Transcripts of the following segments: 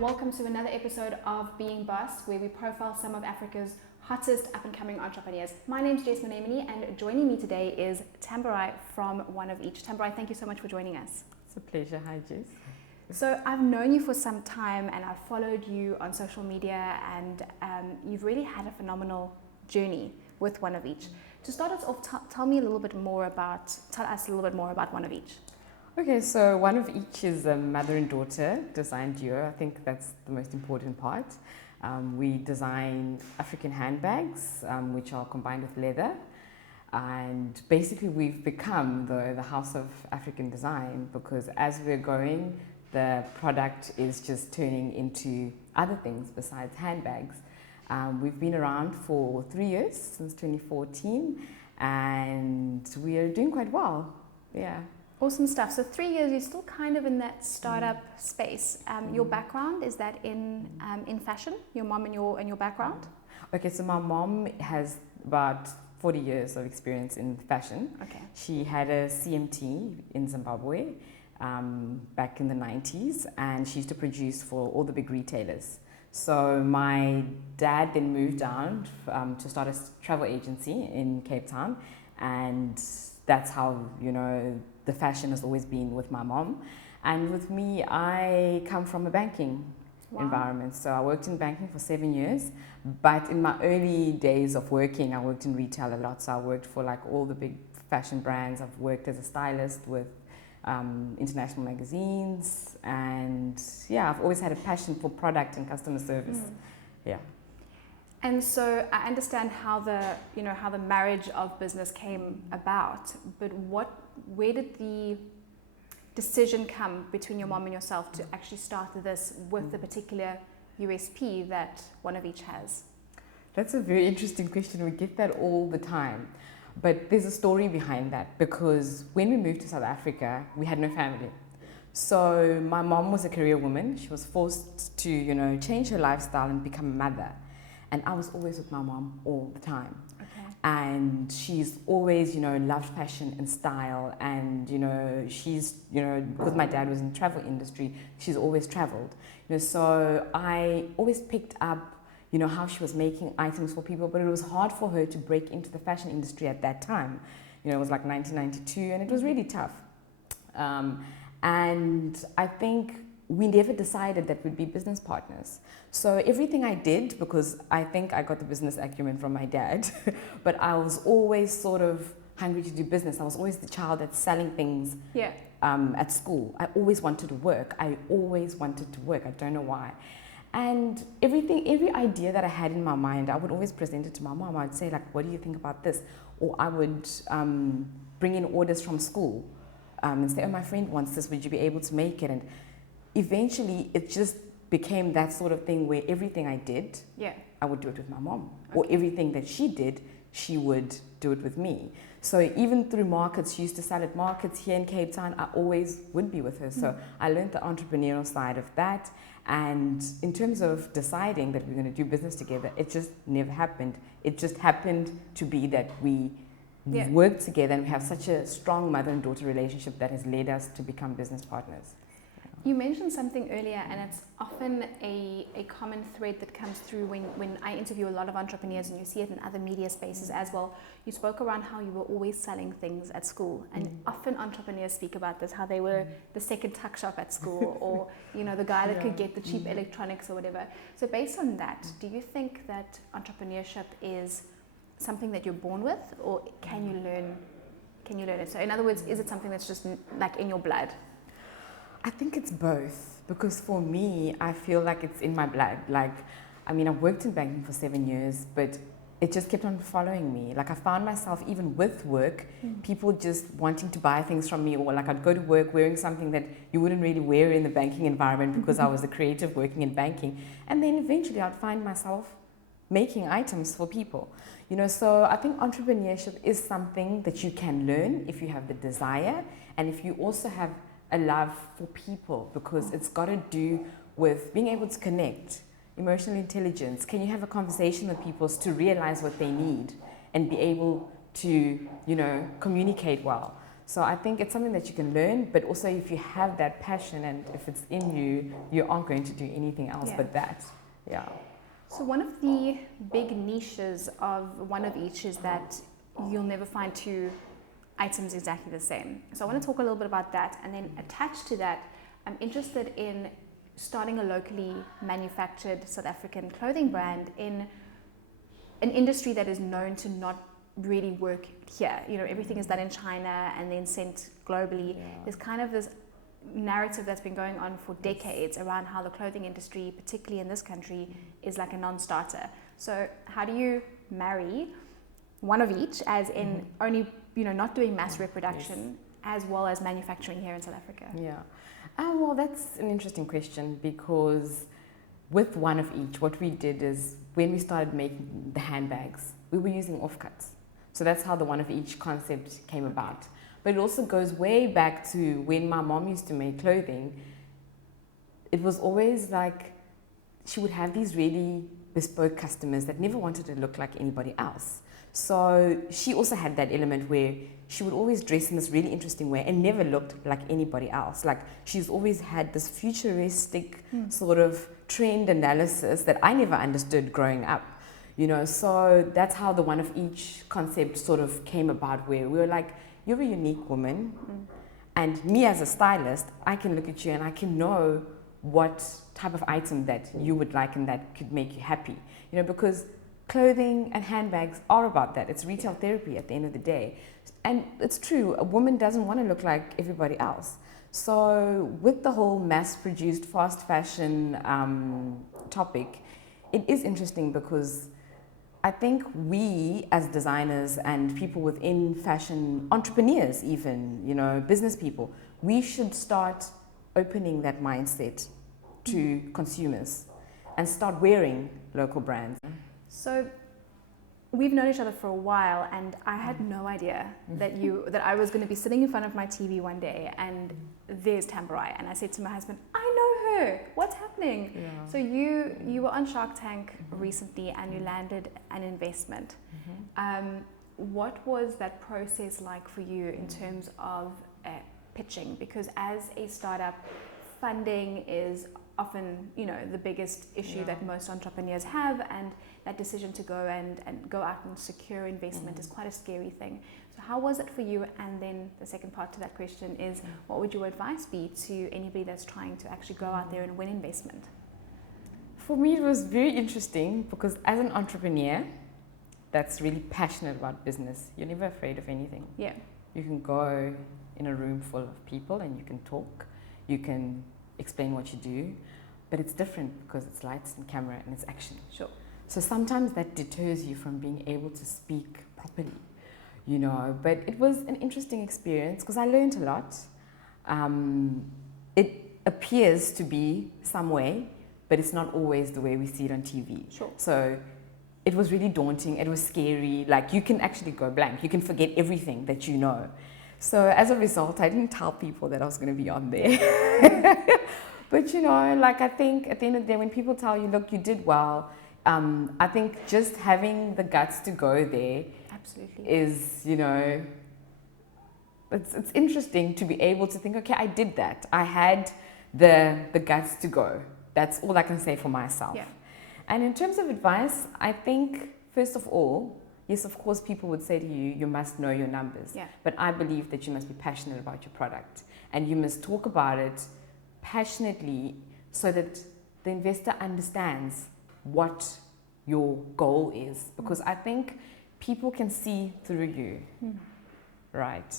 Welcome to another episode of Being Boss, where we profile some of Africa's hottest up-and-coming entrepreneurs. My name is Jess Monemini, and joining me today is Tamburai from One of Each. Tamburai, thank you so much for joining us. It's a pleasure. Hi, Jess. So I've known you for some time, and I've followed you on social media, and you've really had a phenomenal journey with One of Each. To start us off, tell us a little bit more about One of Each. Okay, so One of Each is a mother and daughter design duo. I think that's the most important part. We design African handbags, which are combined with leather. And basically we've become the house of African design, because as we're going, the product is just turning into other things besides handbags. We've been around for 3 years, since 2014, and we are doing quite well. Yeah. Awesome stuff. So 3 years, you're still kind of in that startup space. Your background, is that in fashion? Your mom and your background? Okay, so my mom has about 40 years of experience in fashion. Okay. She had a CMT in Zimbabwe back in the 90s, and she used to produce for all the big retailers. So my dad then moved down to start a travel agency in Cape Town, and that's how, the fashion has always been with my mom. And with me, I come from a banking environment. So I worked in banking for 7 years, but in my early days of working, I worked in retail a lot. So I worked for like all the big fashion brands. I've worked as a stylist with international magazines, and yeah, I've always had a passion for product and customer service. Yeah. And so I understand how the marriage of business came about, but where did the decision come between your mom and yourself to actually start this with the particular USP that One of Each has? That's a very interesting question. We get that all the time. But there's a story behind that, because when we moved to South Africa, we had no family. So my mom was a career woman. She was forced to, change her lifestyle and become a mother. And I was always with my mom all the time. Okay. And she's always, loved fashion and style. And, she's, because my dad was in the travel industry, she's always traveled. So I always picked up, how she was making items for people, but it was hard for her to break into the fashion industry at that time. It was like 1992, and it was really tough. And I think we never decided that we'd be business partners. So everything I did, because I think I got the business acumen from my dad, but I was always sort of hungry to do business. I was always the child that's selling things at school. I always wanted to work. I don't know why. And every idea that I had in my mind, I would always present it to my mom. I would say, like, what do you think about this? Or I would bring in orders from school and say, oh, my friend wants this, would you be able to make it? And eventually, it just became that sort of thing where everything I did, I would do it with my mom. Okay. Or everything that she did, she would do it with me. So even through markets, she used to sell at markets here in Cape Town, I always would be with her. So I learned the entrepreneurial side of that. And in terms of deciding that we're going to do business together, it just never happened. It just happened to be that we worked together, and we have such a strong mother and daughter relationship that has led us to become business partners. You mentioned something earlier, and it's often a common thread that comes through when I interview a lot of entrepreneurs, and you see it in other media spaces as well. You spoke around how you were always selling things at school, and often entrepreneurs speak about this, how they were the second tuck shop at school, or the guy that could get the cheap electronics or whatever. So based on that, do you think that entrepreneurship is something that you're born with, or can you learn it? So in other words, is it something that's just like in your blood? I think it's both, because for me, I feel like it's in my blood. I've worked in banking for 7 years, but it just kept on following me. Like, I found myself, even with work, people just wanting to buy things from me, or like I'd go to work wearing something that you wouldn't really wear in the banking environment because I was a creative working in banking. And then eventually I'd find myself making items for people. So I think entrepreneurship is something that you can learn if you have the desire, and if you also have a love for people, because it's got to do with being able to connect. emotional intelligence? Can you have a conversation with people to realize what they need and be able to, communicate well? So I think it's something that you can learn, but also if you have that passion and if it's in you, you aren't going to do anything else but that. Yeah. So one of the big niches of one of each is that you'll never find two items exactly the same. So I want to talk a little bit about that, and then attached to that, I'm interested in starting a locally manufactured South African clothing brand in an industry that is known to not really work here. Everything is done in China and then sent globally. There's kind of this narrative that's been going on for decades around how the clothing industry, particularly in this country, is like a non-starter. So how do you marry one of each, as in only, not doing mass reproduction, as well as manufacturing here in South Africa? Yeah. Well, that's an interesting question, because with one of each, what we did is when we started making the handbags, we were using offcuts. So that's how the one of each concept came about. But it also goes way back to when my mom used to make clothing. It was always like she would have these really bespoke customers that never wanted to look like anybody else. So she also had that element where she would always dress in this really interesting way and never looked like anybody else. Like, she's always had this futuristic sort of trend analysis that I never understood growing up. So that's how the one of each concept sort of came about, where we were like, you're a unique woman, and me as a stylist, I can look at you and I can know what type of item that you would like and that could make you happy. Because clothing and handbags are about that. It's retail therapy at the end of the day. And it's true, a woman doesn't want to look like everybody else. So with the whole mass-produced fast fashion topic, it is interesting, because I think we as designers and people within fashion, entrepreneurs even, business people, we should start opening that mindset to consumers and start wearing local brands. So we've known each other for a while, and I had no idea that I was going to be sitting in front of my TV one day and there's Tamburai, and I said to my husband, I know her, what's happening? Yeah. So you were on Shark Tank recently and you landed an investment. What was that process like for you in terms of pitching? Because as a startup, funding is often, the biggest issue that most entrepreneurs have, and that decision to go and go out and secure investment is quite a scary thing. So how was it for you? And then the second part to that question is, what would your advice be to anybody that's trying to actually go out there and win investment? For me, it was very interesting, because as an entrepreneur that's really passionate about business, you're never afraid of anything. Yeah. You can go in a room full of people and you can talk, you can explain what you do, but it's different because it's lights and camera and it's action. Sure. So sometimes that deters you from being able to speak properly, but it was an interesting experience because I learned a lot. It appears to be some way, but it's not always the way we see it on TV. Sure. So it was really daunting, it was scary, like you can actually go blank, you can forget everything that you know. So as a result, I didn't tell people that I was going to be on there. But I think at the end of the day, when people tell you, look, you did well, I think just having the guts to go there is, it's interesting to be able to think, okay, I did that. I had the guts to go. That's all I can say for myself. Yeah. And in terms of advice, I think, first of all, yes, of course, people would say to you, you must know your numbers. Yeah. But I believe that you must be passionate about your product. And you must talk about it passionately so that the investor understands what your goal is. Because I think people can see through you, right?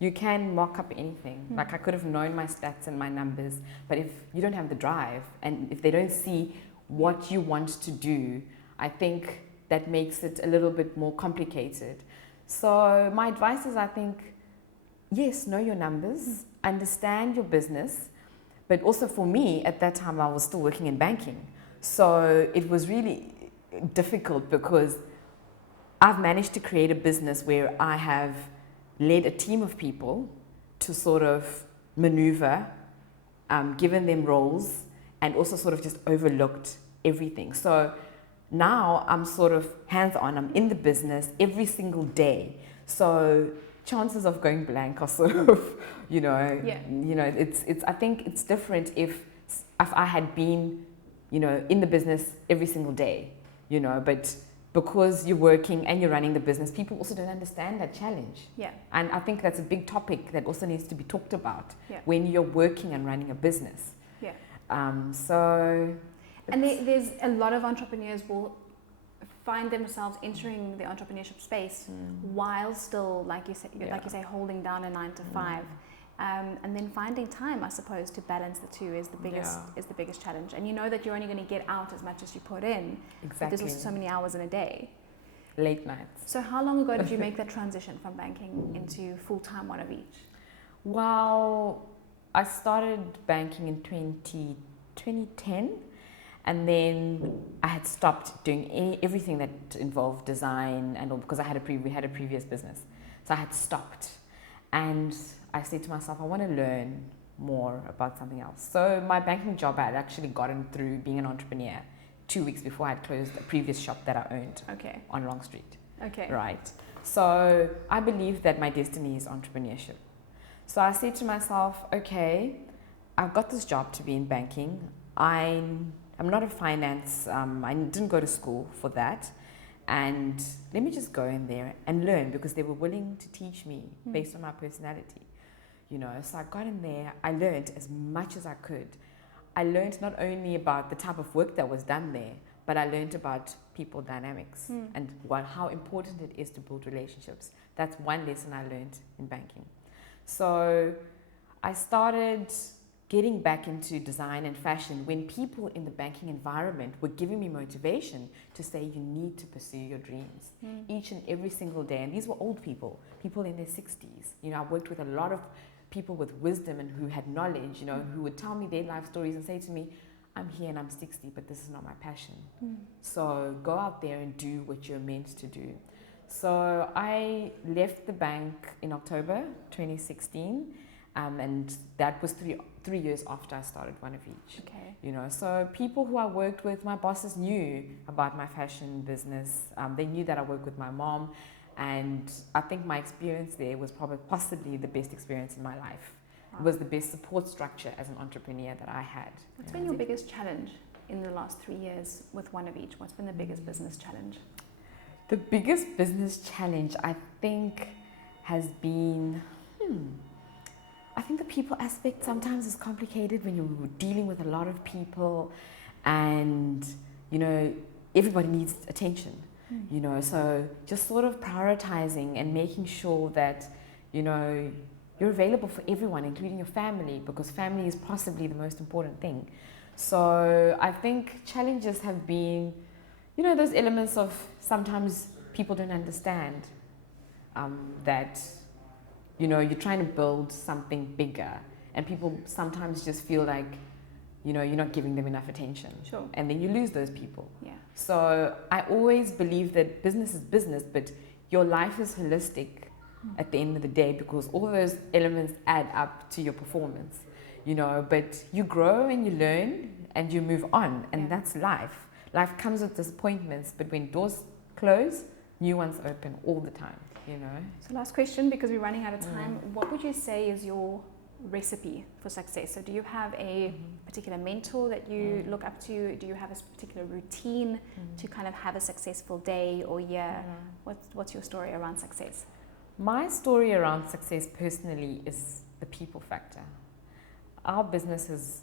You can mock up anything. Like I could have known my stats and my numbers, but if you don't have the drive and if they don't see what you want to do, I think that makes it a little bit more complicated. So my advice is, I think, yes, know your numbers, understand your business, but also for me, at that time, I was still working in banking. So it was really difficult because I've managed to create a business where I have led a team of people to sort of maneuver, given them roles, and also sort of just overlooked everything. So now I'm sort of hands-on. I'm in the business every single day. So chances of going blank are sort of, it's. I think it's different if I had been, in the business every single day, but because you're working and you're running the business, people also don't understand that challenge. Yeah. And I think that's a big topic that also needs to be talked about when you're working and running a business. Yeah. And there's a lot of entrepreneurs will find themselves entering the entrepreneurship space while still, like you say, holding down a 9 to 5. And then finding time, I suppose, to balance the two is the biggest challenge. And you know that you're only going to get out as much as you put in. Exactly. But there's also so many hours in a day. Late nights. So how long ago did you make that transition from banking into full-time one of each? Well, I started banking in 2010. And then I had stopped doing everything that involved design and all, because we had a previous business. So I had stopped. And I said to myself, I want to learn more about something else. So my banking job I had actually gotten through being an entrepreneur 2 weeks before I had closed a previous shop that I owned on Long Street. Okay. Right. So I believe that my destiny is entrepreneurship. So I said to myself, okay, I've got this job to be in banking. I'm not a finance, I didn't go to school for that. And let me just go in there and learn, because they were willing to teach me based on my personality. So I got in there, I learned as much as I could. I learned not only about the type of work that was done there, but I learned about people dynamics and how important it is to build relationships. That's one lesson I learned in banking. So I started getting back into design and fashion when people in the banking environment were giving me motivation to say, you need to pursue your dreams each and every single day. And these were old people in their 60s. I worked with a lot of people with wisdom and who had knowledge, who would tell me their life stories and say to me, I'm here and I'm 60, but this is not my passion. So go out there and do what you're meant to do. So I left the bank in October 2016. And that was three years after I started one of each. Okay. So people who I worked with, my bosses knew about my fashion business. They knew that I worked with my mom, and I think my experience there was possibly the best experience in my life. Wow. It was the best support structure as an entrepreneur that I had. What's been your biggest challenge in the last 3 years with one of each? What's been the biggest business challenge? The biggest business challenge, I think, has been... I think the people aspect sometimes is complicated when you're dealing with a lot of people and, everybody needs attention, so just sort of prioritizing and making sure that, you're available for everyone, including your family, because family is possibly the most important thing. So I think challenges have been, those elements of sometimes people don't understand that you're trying to build something bigger, and people sometimes just feel like, you're not giving them enough attention. Sure. And then you lose those people. Yeah. So I always believe that business is business, but your life is holistic at the end of the day, because all those elements add up to your performance, but you grow and you learn and you move on, and that's life. Life comes with disappointments, but when doors close, new ones open all the time. So last question, because we're running out of time. What would you say is your recipe for success? So do you have a particular mentor that you look up to? Do you have a particular routine to kind of have a successful day or year? What's your story around success? My story around success personally is the people factor. Our business is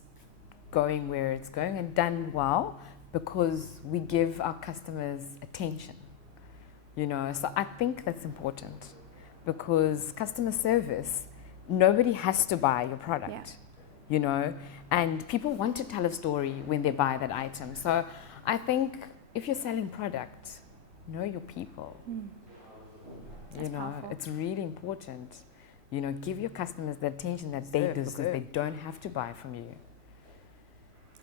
going where it's going and done well because we give our customers attention. So I think that's important, because customer service, nobody has to buy your product, and people want to tell a story when they buy that item. So I think if you're selling product, know your people. It's really important. Give your customers the attention that they deserve. They don't have to buy from you.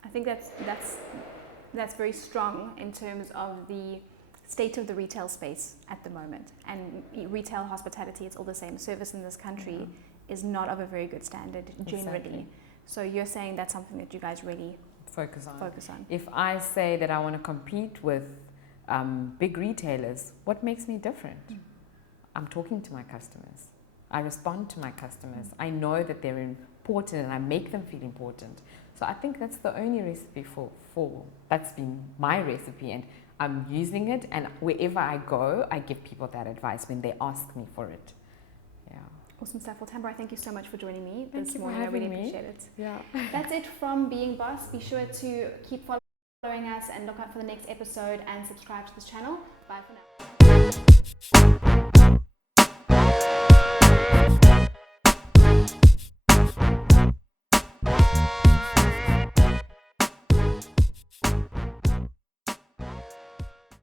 I think that's very strong in terms of the state of the retail space at the moment. And retail, hospitality, it's all the same. Service in this country is not of a very good standard generally. Exactly. So you're saying that's something that you guys really focus on. Focus on. If I say that I want to compete with big retailers, what makes me different? I'm talking to my customers. I respond to my customers. I know that they're important and I make them feel important. So I think that's the only recipe that's been my recipe, and I'm using it, and wherever I go, I give people that advice when they ask me for it. Yeah. Awesome stuff. Well, Tamburai, thank you so much for joining me Thank this you for morning. I really having me. appreciate it. Yeah. That's it from Being Boss. Be sure to keep following us and look out for the next episode and subscribe to this channel. Bye for now.